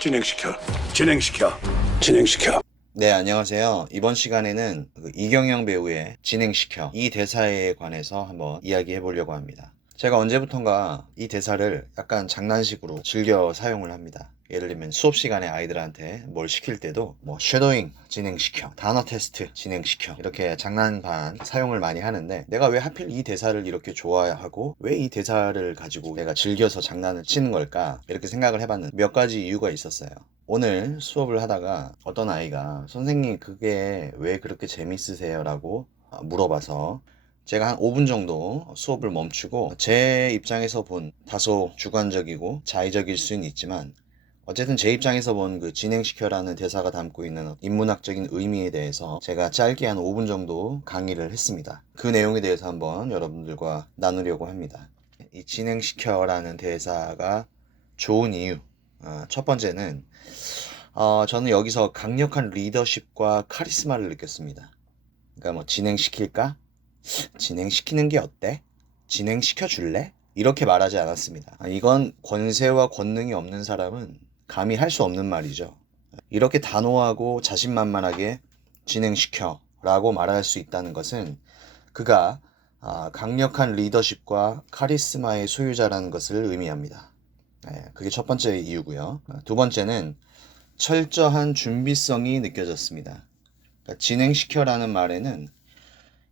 진행시켜. 진행시켜. 진행시켜. 네, 안녕하세요. 이번 시간에는 그 이경영 배우의 진행시켜 이 대사에 관해서 한번 이야기해 보려고 합니다. 제가 언제부턴가 이 대사를 약간 장난식으로 즐겨 사용을 합니다. 예를 들면 수업 시간에 아이들한테 뭘 시킬 때도 뭐 쉐도잉 진행시켜, 단어 테스트 진행시켜 이렇게 장난 반 사용을 많이 하는데 내가 왜 하필 이 대사를 이렇게 좋아하고 왜 이 대사를 가지고 내가 즐겨서 장난을 치는 걸까 이렇게 생각을 해봤는데 몇 가지 이유가 있었어요. 오늘 수업을 하다가 어떤 아이가 선생님 그게 왜 그렇게 재밌으세요? 라고 물어봐서 제가 한 5분 정도 수업을 멈추고 제 입장에서 본 다소 주관적이고 자의적일 수는 있지만 어쨌든 제 입장에서 본 그 진행시켜라는 대사가 담고 있는 인문학적인 의미에 대해서 제가 짧게 한 5분 정도 강의를 했습니다. 그 내용에 대해서 한번 여러분들과 나누려고 합니다. 이 진행시켜라는 대사가 좋은 이유. 어, 첫 번째는 어, 저는 여기서 강력한 리더십과 카리스마를 느꼈습니다. 그러니까 뭐 진행시킬까? 진행시키는 게 어때? 진행시켜 줄래? 이렇게 말하지 않았습니다. 아, 이건 권세와 권능이 없는 사람은 감히 할 수 없는 말이죠. 이렇게 단호하고 자신만만하게 진행시켜 라고 말할 수 있다는 것은 그가 아, 강력한 리더십과 카리스마의 소유자라는 것을 의미합니다. 네, 그게 첫 번째 이유고요. 아, 두 번째는 철저한 준비성이 느껴졌습니다. 그러니까 진행시켜라는 말에는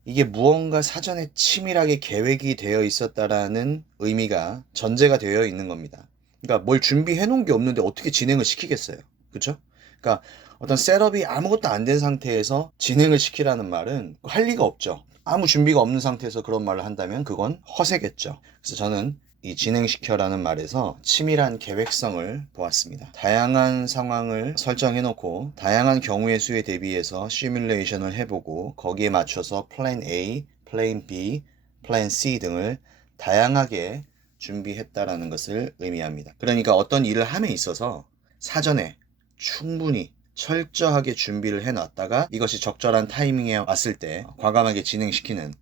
이게 무언가 사전에 치밀하게 계획이 되어 있었다라는 의미가 전제가 되어 있는 겁니다. 그러니까 뭘 준비해 놓은 게 없는데 어떻게 진행을 시키겠어요. 그렇죠? 그러니까 어떤 셋업이 아무것도 안 된 상태에서 진행을 시키라는 말은 할 리가 없죠. 아무 준비가 없는 상태에서 그런 말을 한다면 그건 허세겠죠. 그래서 저는 이 진행시켜라는 말에서 치밀한 계획성을 보았습니다. 다양한 상황을 설정해 놓고 다양한 경우의 수에 대비해서 시뮬레이션을 해보고 거기에 맞춰서 플랜 A, 플랜 B, 플랜 C 등을 다양하게 준비했다라는 것을 의미합니다. 그러니까 어떤 일을 함에 있어서 사전에 충분히 철저하게 준비를 해놨다가 이것이 적절한 타이밍에 왔을 때 과감하게 진행시키는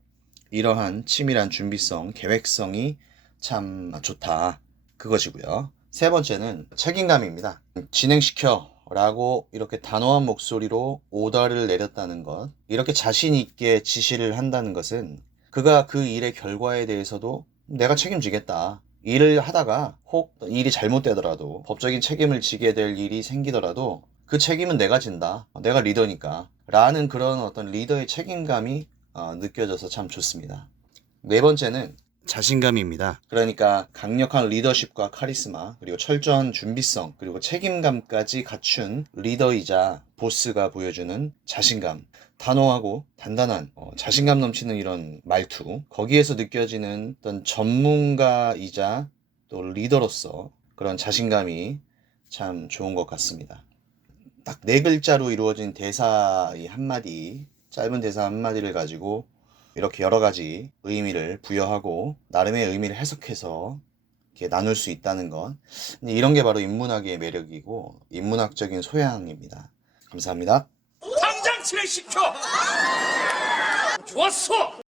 이러한 치밀한 준비성, 계획성이 참 좋다. 그것이고요. 세 번째는 책임감입니다. 진행시켜 라고 이렇게 단호한 목소리로 오더를 내렸다는 것. 이렇게 자신 있게 지시를 한다는 것은 그가 그 일의 결과에 대해서도 내가 책임지겠다. 일을 하다가 혹 일이 잘못되더라도 법적인 책임을 지게 될 일이 생기더라도 그 책임은 내가 진다. 내가 리더니까. 라는 그런 어떤 리더의 책임감이 어, 느껴져서 참 좋습니다. 네 번째는 자신감입니다. 그러니까 강력한 리더십과 카리스마, 그리고 철저한 준비성, 그리고 책임감까지 갖춘 리더이자 보스가 보여주는 자신감. 단호하고 단단한 어, 자신감 넘치는 이런 말투. 거기에서 느껴지는 어떤 전문가이자 또 리더로서 그런 자신감이 참 좋은 것 같습니다. 딱 네 글자로 이루어진 대사 이 한마디, 짧은 대사 한마디를 가지고 이렇게 여러 가지 의미를 부여하고 나름의 의미를 해석해서 이렇게 나눌 수 있다는 것. 이런 게 바로 인문학의 매력이고 인문학적인 소양입니다. 감사합니다. 당장 진행시켜. 좋았어.